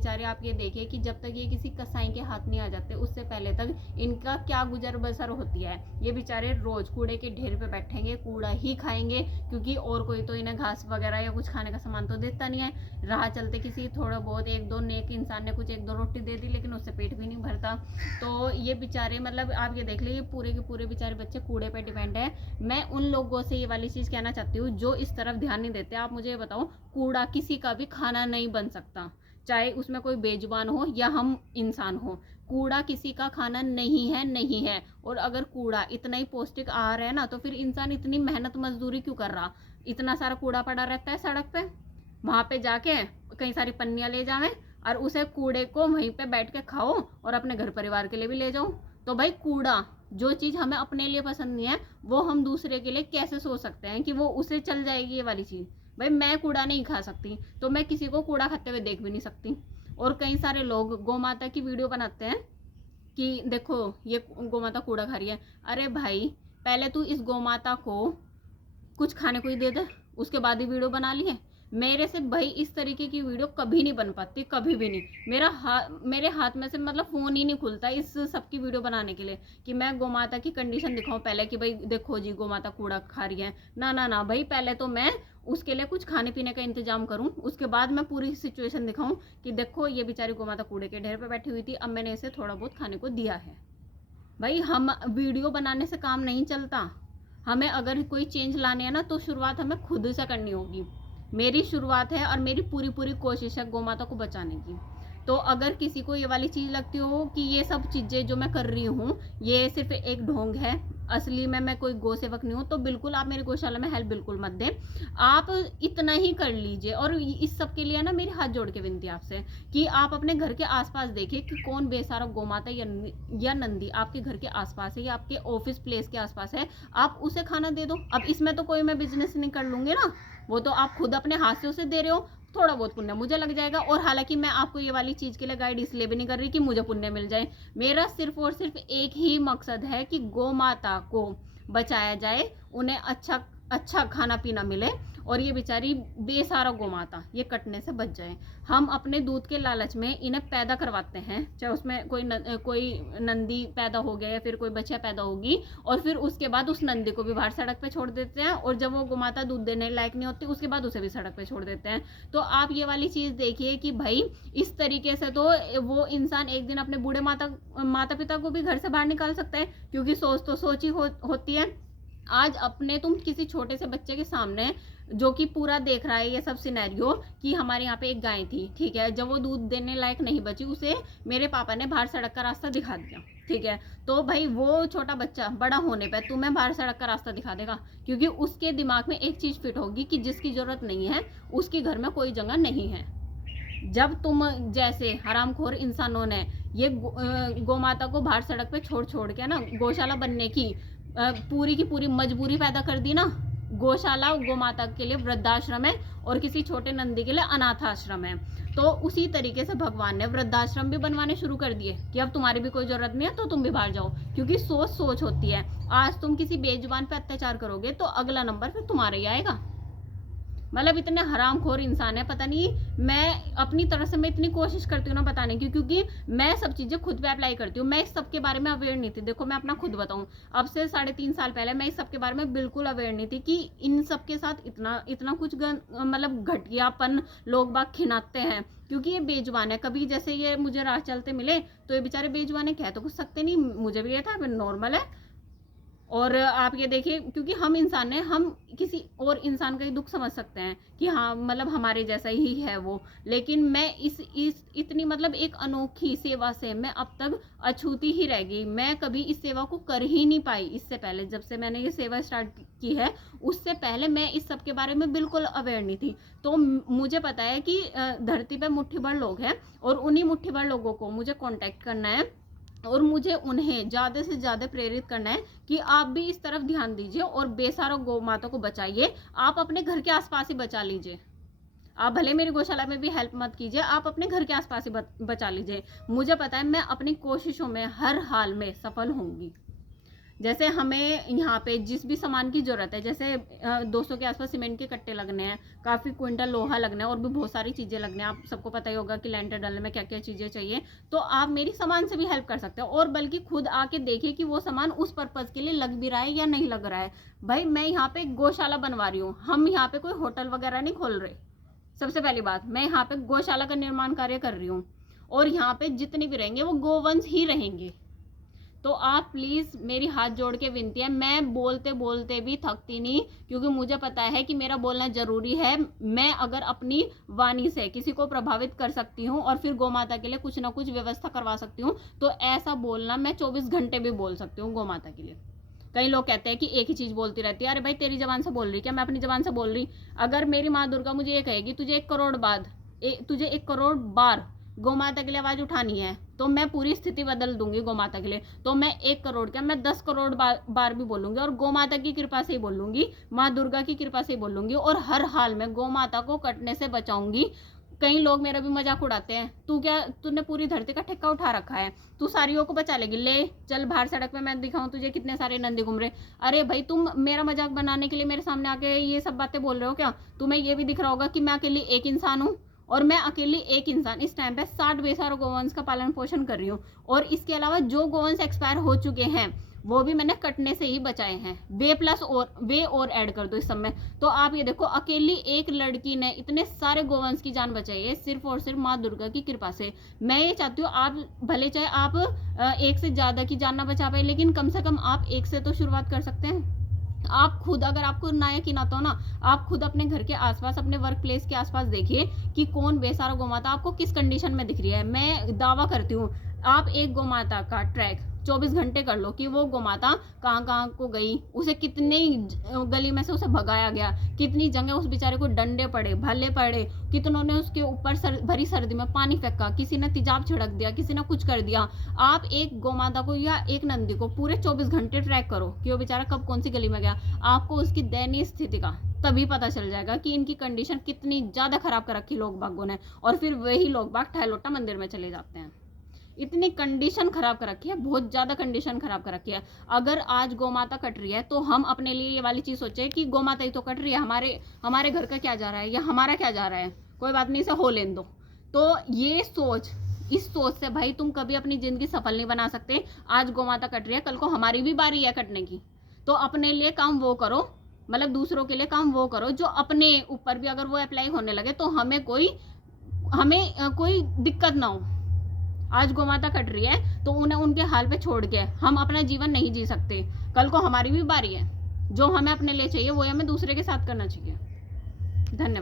बेचारे आप ये देखिए कि जब तक ये किसी कसाई के हाथ नहीं आ जाते उससे पहले तक इनका क्या गुजर बसर होती है। ये बेचारे रोज कूड़े के ढेर पे बैठेंगे, कूड़ा ही खाएंगे, क्योंकि और कोई तो इन्हें घास वगैरह या कुछ खाने का सामान तो देता नहीं है। राह चलते किसी थोड़ा बहुत एक दो नेक इंसान ने कुछ एक दो रोटी दे दी, लेकिन उससे पेट भी नहीं भरता। तो ये बेचारे मतलब आप ये देख लीजिए पूरे के पूरे बेचारे बच्चे कूड़े पे डिपेंड है। मैं उन लोगों से ये वाली चीज़ कहना चाहती हूँ जो इस तरफ ध्यान नहीं देते। आप मुझे ये बताओ, कूड़ा किसी का भी खाना नहीं बन सकता, चाहे उसमें कोई बेजुबान हो या हम इंसान हो। कूड़ा किसी का खाना नहीं है, नहीं है। और अगर कूड़ा इतना ही पौष्टिक आहार है ना, तो फिर इंसान इतनी मेहनत मजदूरी क्यों कर रहा। इतना सारा कूड़ा पड़ा रहता है सड़क पे, वहां पे जाके कई सारी पन्नियां ले जावे और उसे कूड़े को वहीं पे बैठ के खाओ और अपने घर परिवार के लिए भी ले जाओ। तो भाई कूड़ा, जो चीज़ हमें अपने लिए पसंद नहीं है वो हम दूसरे के लिए कैसे सोच सकते हैं कि वो उसे चल जाएगी ये वाली चीज़। भाई मैं कूड़ा नहीं खा सकती तो मैं किसी को कूड़ा खाते हुए देख भी नहीं सकती। और कई सारे लोग गौ माता की वीडियो बनाते हैं कि देखो ये गौ माता कूड़ा खा रही है। अरे भाई पहले तू इस गौ माता को कुछ खाने को ही दे दे, उसके बाद ही वीडियो बना ली है। मेरे से भाई इस तरीके की वीडियो कभी नहीं बन पाती, कभी भी नहीं। मेरे हाथ में से मतलब फ़ोन ही नहीं खुलता इस सब की वीडियो बनाने के लिए कि मैं गौ माता की कंडीशन दिखाऊं पहले कि भाई देखो जी गौ माता कूड़ा खा रही है। ना ना ना भाई, पहले तो मैं उसके लिए कुछ खाने पीने का इंतजाम करूं, उसके बाद मैं पूरी सिचुएशन दिखाऊं कि देखो ये बेचारी गौ माता कूड़े के ढेर पर बैठी हुई थी, अब मैंने इसे थोड़ा बहुत खाने को दिया है। भाई हम वीडियो बनाने से काम नहीं चलता। हमें अगर कोई चेंज लाने है ना तो शुरुआत हमें खुद से करनी होगी। मेरी शुरुआत है और मेरी पूरी पूरी कोशिश है गौ माता को बचाने की। तो अगर किसी को ये वाली चीज़ लगती हो कि ये सब चीज़ें जो मैं कर रही हूँ ये सिर्फ एक ढोंग है, असली में मैं कोई गौ सेवक नहीं हूँ, तो बिल्कुल आप मेरी गौशाला में हेल्प बिल्कुल मत दें। आप इतना ही कर लीजिए। और इस सब के लिए ना मेरी हाथ जोड़ के विनती आपसे कि आप अपने घर के आसपास देखिए कि कौन बेसहारा गौ माता या नंदी आपके घर के आसपास है या आपके ऑफिस प्लेस के आसपास है, आप उसे खाना दे दो। अब इसमें तो कोई मैं बिजनेस नहीं कर लूंगी ना, वो तो आप खुद अपने हाथ से उसे दे रहे हो, थोड़ा बहुत पुण्य मुझे लग जाएगा। और हालांकि मैं आपको ये वाली चीज़ के लिए गाइड इसलिए भी नहीं कर रही कि मुझे पुण्य मिल जाए। मेरा सिर्फ और सिर्फ एक ही मकसद है कि गौ माता को बचाया जाए, उन्हें अच्छा अच्छा खाना पीना मिले और ये बेचारी बेसहारा गौ माता ये कटने से बच जाए। हम अपने दूध के लालच में इन्हें पैदा करवाते हैं, चाहे उसमें कोई नंदी पैदा हो गया या फिर कोई बच्चा पैदा होगी, और फिर उसके बाद उस नंदी को भी बाहर सड़क पे छोड़ देते हैं, और जब वो गौ माता दूध देने लायक नहीं होती उसके बाद उसे भी सड़क पे छोड़ देते हैं। तो आप ये वाली चीज़ देखिए कि भाई इस तरीके से तो वो इंसान एक दिन अपने बूढ़े माता पिता को भी घर से बाहर निकाल सकता है, क्योंकि सोच तो सोच ही होती है। आज अपने तुम किसी छोटे से बच्चे के सामने जो कि पूरा देख रहा है ये सब सिनेरियो कि हमारे यहाँ पे एक गाय थी, ठीक है, जब वो दूध देने लायक नहीं बची उसे मेरे पापा ने बाहर सड़क का रास्ता दिखा दिया, ठीक है। तो भाई वो छोटा बच्चा बड़ा होने पे तुम्हें बाहर सड़क का रास्ता दिखा देगा, क्योंकि उसके दिमाग में एक चीज़ फिट होगी कि जिसकी ज़रूरत नहीं है उसकी घर में कोई जगह नहीं है। जब तुम जैसे हरामखोर इंसानों ने ये गौ माता को बाहर सड़क पे छोड़ के ना गौशाला बनने की पूरी की पूरी मजबूरी पैदा कर दी ना। गौशाला गौ माता के लिए वृद्धाश्रम है और किसी छोटे नंदी के लिए अनाथ आश्रम है। तो उसी तरीके से भगवान ने वृद्धाश्रम भी बनवाने शुरू कर दिए कि अब तुम्हारी भी कोई जरूरत नहीं है तो तुम भी बाहर जाओ, क्योंकि सोच होती है। आज तुम किसी बेजुबान पे अत्याचार करोगे तो अगला नंबर फिर तुम्हारा ही आएगा। मतलब इतने हरामखोर इंसान है, पता नहीं। मैं अपनी तरफ से मैं इतनी कोशिश करती हूँ ना बताने की, क्योंकि मैं सब चीज़ें खुद पे अप्लाई करती हूँ। मैं इस सब के बारे में अवेयर नहीं थी। देखो मैं अपना खुद बताऊँ, अब से 3.5 साल पहले मैं इस सब के बारे में बिल्कुल अवेयर नहीं थी कि इन सब के साथ इतना कुछ मतलब घटियापन लोग बाग खिनाते हैं, क्योंकि ये बेजुबान है। कभी जैसे ये मुझे राह चलते मिले तो ये बेचारे बेजुबान है, कह तो कुछ सकते नहीं, मुझे भी ये था नॉर्मल है। और आप ये देखिए, क्योंकि हम इंसान हैं, हम किसी और इंसान का ही दुख समझ सकते हैं कि हाँ मतलब हमारे जैसा ही है वो। लेकिन मैं इस इतनी मतलब एक अनोखी सेवा से मैं अब तक अछूती ही रह गई। मैं कभी इस सेवा को कर ही नहीं पाई इससे पहले। जब से मैंने ये सेवा स्टार्ट की है उससे पहले मैं इस सब के बारे में बिल्कुल अवेयर नहीं थी। तो मुझे पता है कि धरती पर मुट्ठी भर लोग हैं और उन्हीं मुट्ठी भर लोगों को मुझे कॉन्टेक्ट करना है और मुझे उन्हें ज़्यादा से ज़्यादा प्रेरित करना है कि आप भी इस तरफ ध्यान दीजिए और बेसहारा गौ माता को बचाइए। आप अपने घर के आसपास ही बचा लीजिए। आप भले मेरी गौशाला में भी हेल्प मत कीजिए, आप अपने घर के आसपास ही बचा लीजिए। मुझे पता है मैं अपनी कोशिशों में हर हाल में सफल होंगी। जैसे हमें यहाँ पे जिस भी सामान की ज़रूरत है, जैसे 200 के आसपास सीमेंट के कट्टे लगने हैं, काफ़ी क्विंटल लोहा लगना है और भी बहुत सारी चीज़ें लगने हैं। आप सबको पता ही होगा कि लेंटर डालने में क्या क्या चीज़ें चाहिए। तो आप मेरी सामान से भी हेल्प कर सकते हो और बल्कि खुद आके देखिए कि वो सामान उस पर्पज़ के लिए लग भी रहा है या नहीं लग रहा है। भाई मैं यहाँ पे गौशाला बनवा रही हूँ, हम यहाँ पे कोई होटल वगैरह नहीं खोल रहे। सबसे पहली बात, मैं यहाँ पे गौशाला का निर्माण कार्य कर रही हूँ और यहाँ पे जितने भी रहेंगे वो गोवंश ही रहेंगे। तो आप प्लीज़ मेरी हाथ जोड़ के विनती है, मैं बोलते बोलते भी थकती नहीं, क्योंकि मुझे पता है कि मेरा बोलना ज़रूरी है। मैं अगर अपनी वाणी से किसी को प्रभावित कर सकती हूँ और फिर गौ माता के लिए कुछ ना कुछ व्यवस्था करवा सकती हूँ, तो ऐसा बोलना मैं 24 घंटे भी बोल सकती हूँ गौ माता के लिए। कई लोग कहते हैं कि एक ही चीज़ बोलती रहती है। अरे भाई तेरी जबान से बोल रही, क्या मैं अपनी जबान से बोल रही? अगर मेरी माँ दुर्गा मुझे ये कहेगी तुझे 1 करोड़ बार गौ माता के लिए आवाज़ उठानी है, तो मैं पूरी स्थिति बदल दूंगी गौ माता के लिए। तो मैं 1 करोड़ क्या, मैं 10 करोड़ बार भी बोलूंगी और गौ माता की कृपा से ही बोलूंगी, माँ दुर्गा की कृपा से ही बोलूंगी और हर हाल में गौ माता को कटने से बचाऊंगी। कई लोग मेरा भी मजाक उड़ाते हैं, तूने पूरी धरती का ठेका उठा रखा है, तू सारियों को बचा लेगी, ले चल बाहर सड़क पे मैं दिखाऊं तुझे कितने सारे नंदी घूम रहे। अरे भाई तुम मेरा मजाक बनाने के लिए मेरे सामने आके ये सब बातें बोल रहे हो क्या? तुम्हें ये भी दिख रहा होगा कि मैं अकेली एक इंसान हूँ और मैं अकेली एक इंसान इस टाइम पे 60 बेसारों गोवंश का पालन पोषण कर रही हूँ और इसके अलावा जो गोवंश एक्सपायर हो चुके हैं वो भी मैंने कटने से ही बचाए हैं। वे और ऐड कर दो इस समय। तो आप ये देखो, अकेली एक लड़की ने इतने सारे गोवंश की जान बचाई है सिर्फ और सिर्फ माँ दुर्गा की कृपा से। मैं ये चाहती हूँ आप भले चाहे आप एक से ज़्यादा की जान ना बचा पाए, लेकिन कम से कम आप एक से तो शुरुआत कर सकते हैं। आप खुद, अगर आपको ना यकीन आता हो ना, आप खुद अपने घर के आसपास, अपने वर्क प्लेस के आसपास देखिए कि कौन बेसारा गोमाता आपको किस कंडीशन में दिख रही है। मैं दावा करती हूँ आप एक गोमाता का ट्रैक 24 घंटे कर लो कि वो गोमाता कहाँ कहाँ को गई, उसे कितनी गली में से उसे भगाया गया, कितनी जगह उस बेचारे को डंडे पड़े, भाले पड़े, कितनों ने उसके ऊपर भरी सर्दी में पानी फेंका, किसी ने तेजाब छिड़क दिया, किसी ने कुछ कर दिया। आप एक गोमाता को या एक नंदी को पूरे 24 घंटे ट्रैक करो कि वो बेचारा कब कौन सी गली में गया। आपको उसकी दयनीय स्थिति का तभी पता चल जाएगा कि इनकी कंडीशन कितनी ज़्यादा खराब कर रखी लोग बागों ने, और फिर वही लोग बाग ठहलोटा मंदिर में चले जाते हैं। इतनी कंडीशन खराब कर रखी है, बहुत ज़्यादा कंडीशन खराब कर रखी है। अगर आज गौ माता कट रही है तो हम अपने लिए ये वाली चीज़ सोचे कि गौ माता ही तो कट रही है, हमारे घर का क्या जा रहा है या हमारा क्या जा रहा है, कोई बात नहीं, इसे हो लेने दो। तो ये सोच, इस सोच से भाई तुम कभी अपनी ज़िंदगी सफल नहीं बना सकते। आज गौ माता कट रही है, कल को हमारी भी बारी है कटने की। तो अपने लिए काम वो करो, मतलब दूसरों के लिए काम वो करो जो अपने ऊपर भी अगर वो अप्लाई होने लगे तो हमें कोई दिक्कत ना हो। आज गोमाता कट रही है तो उन्हें उनके हाल पे छोड़ के हम अपना जीवन नहीं जी सकते। कल को हमारी भी बारी है, जो हमें अपने लिए चाहिए वो हमें दूसरे के साथ करना चाहिए। धन्यवाद।